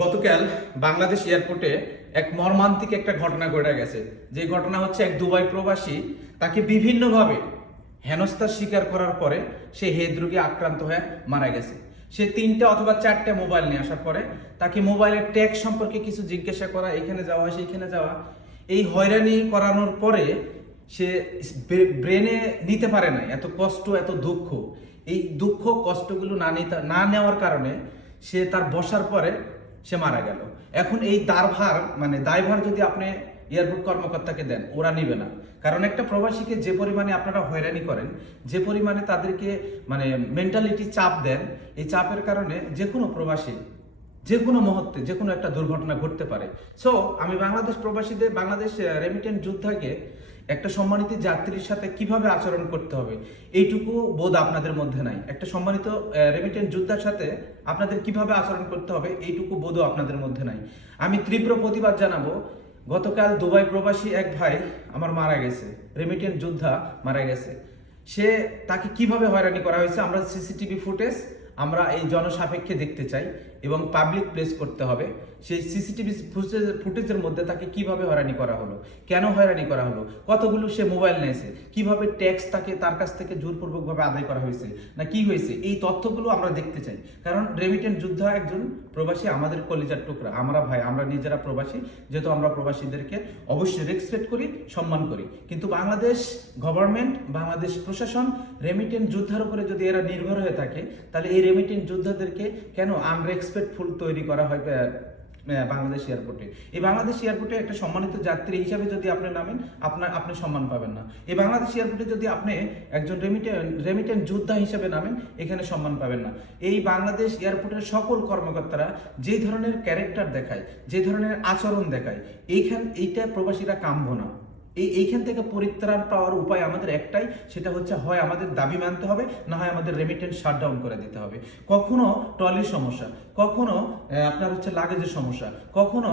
গতকাল বাংলাদেশ এয়ারপোর্টে এক মর্মান্তিক একটা ঘটনা ঘটে গেছে। যে ঘটনা হচ্ছে এক দুবাই প্রবাসী তাকে বিভিন্নভাবে হেনস্থার শিকার করার পরে সে হৃদরোগে আক্রান্ত হয়ে মারা গেছে। সে তিনটা অথবা চারটে মোবাইল নিয়ে আসার পরে তাকে মোবাইলের ট্যাগ সম্পর্কে কিছু জিজ্ঞাসা করা, এখানে যাওয়া, সেইখানে যাওয়া, এই হয়রানি করানোর পরে সে ব্রেনে নিতে পারে না এত কষ্ট, এত দুঃখ। এই দুঃখ, কষ্টগুলো না নিতে, না নেওয়ার কারণে সে তার বসার পরে সে মারা গেল। এখন এই দারভার মানে দায়ভার যদি আপনি এয়ারপোর্ট কর্মকর্তাকে দেন, ওরা নিবে না। কারণ একটা প্রবাসীকে যে পরিমাণে আপনারা হয়রানি করেন, যে পরিমাণে তাদেরকে মানে মেন্টালিটি চাপ দেন, এই চাপের কারণে যে কোনো প্রবাসী, যে কোনো মুহূর্তে, যে কোনো একটা দুর্ঘটনা ঘটতে পারে। সো আমি বাংলাদেশ প্রবাসীদের, বাংলাদেশ রেমিটেন্ট যোদ্ধাকে একটা সম্মানিত যাত্রীর সাথে কীভাবে আচরণ করতে হবে, এইটুকু বোধ আপনাদের মধ্যে নাই। একটা সম্মানিত রেমিটেন্ট যোদ্ধার সাথে আপনাদের কীভাবে আচরণ করতে হবে, এইটুকু বোধও আপনাদের মধ্যে নাই। আমি তীব্র প্রতিবাদ জানাব, গতকাল দুবাই প্রবাসী এক ভাই আমার মারা গেছে রেমিটেন্ট যোদ্ধা মারা গেছে। সে তাকে কীভাবে হয়রানি করা হয়েছে, আমরা সিসিটিভি ফুটেজ, আমরা এই জনসাপেক্ষে দেখতে চাই এবং পাবলিক প্লেস করতে হবে। সেই সিসিটিভি ফুটেজ, ফুটেজের মধ্যে তাকে কীভাবে হয়রানি করা হলো, কেন হয়রানি করা হলো, কতগুলো সে মোবাইল নিয়েছে, কীভাবে ট্যাক্স তাকে, তার কাছ থেকে জোরপূর্বকভাবে আদায় করা হয়েছে, না কি হয়েছে, এই তথ্যগুলো আমরা দেখতে চাই। কারণ রেমিটেন্ট যুদ্ধ একজন প্রবাসী, আমাদের কলিজার টুকরা, আমরা ভাই, আমরা নিজেরা প্রবাসী, যেহেতু আমরা প্রবাসীদেরকে অবশ্যই রেসপেক্ট করি, সম্মান করি। কিন্তু বাংলাদেশ গভর্নমেন্ট বাংলাদেশ প্রশাসন রেমিটেন্ট যোদ্ধার উপরে যদি এরা নির্ভর হয়ে থাকে, তাহলে এই রেমিটেন্ট যোদ্ধাদেরকে কেন আনরেসপেক্টফুল তৈরি করা হয় বাংলাদেশ এয়ারপোর্টে এই বাংলাদেশ এয়ারপোর্টে একটা সম্মানিত যাত্রী হিসাবে যদি আপনি নামেন, আপনার, আপনি সম্মান পাবেন না। এই বাংলাদেশ এয়ারপোর্টে যদি আপনি একজন রেমিটেন্ট রেমিটেন্ট যোদ্ধা হিসাবে নামেন, এখানে সম্মান পাবেন না। এই বাংলাদেশ এয়ারপোর্টের সকল কর্মকর্তারা যে ধরনের ক্যারেক্টার দেখায়, যে ধরনের আচরণ দেখায়, এইখান, এইটা প্রবাসীরা কাম্য না। এই এইখান থেকে পরিত্রাণ পাওয়ার উপায় আমাদের একটাই, সেটা হচ্ছে হয় আমাদের দাবি মানতে হবে, না হয় আমাদের রেমিটেন্স শাটডাউন করে দিতে হবে। কখনো ট্রলির সমস্যা, কখনো আপনার হচ্ছে লাগেজের সমস্যা, কখনো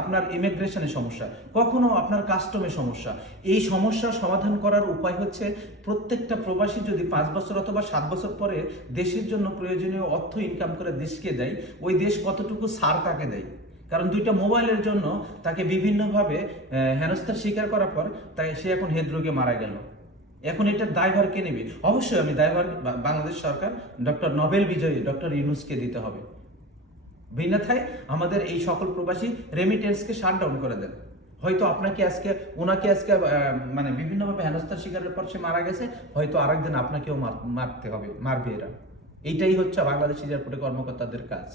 আপনার ইমিগ্রেশনের সমস্যা, কখনো আপনার কাস্টমের সমস্যা। এই সমস্যার সমাধান করার উপায় হচ্ছে প্রত্যেকটা প্রবাসী যদি পাঁচ বছর অথবা সাত বছর পরে দেশের জন্য প্রয়োজনীয় অর্থ ইনকাম করে দেশকে দেয়, ওই দেশ কতটুকু সার তাকে দেয়? কারণ দুইটা মোবাইলের জন্য তাকে বিভিন্নভাবে হেনস্থার স্বীকার করার পর তাই সে এখন হৃদরোগে মারা গেল। এখন এটার দায়ভার কে নেবে? অবশ্যই আমি দায়ভার বাংলাদেশ সরকার, ডক্টর নোবেল বিজয়ী ডক্টর ইউনুসকে দিতে হবে। বিনাথায় আমাদের এই সকল প্রবাসী রেমিটেন্সকে শাটডাউন করে দেন। হয়তো আপনাকে আজকে, ওনাকে আজকে মানে বিভিন্নভাবে হেনস্থার শিকারের পর সে মারা গেছে, হয়তো আরেকদিন আপনাকেও মারতে হবে, মারবে এরা। এইটাই হচ্ছে বাংলাদেশ এয়ারপোর্টে কর্মকর্তাদের কাজ।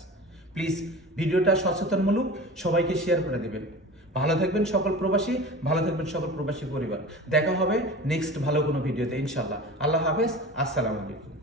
প্লিজ ভিডিওটা সচেতনমূলক সবাইকে শেয়ার করে দেবেন। ভালো থাকবেন সকল প্রবাসী, ভালো থাকবেন সকল প্রবাসী পরিবার। দেখা হবে নেক্সট ভালো কোনো ভিডিওতে ইনশাল্লাহ আল্লাহ হাফেজ, আসসালামু আলাইকুম।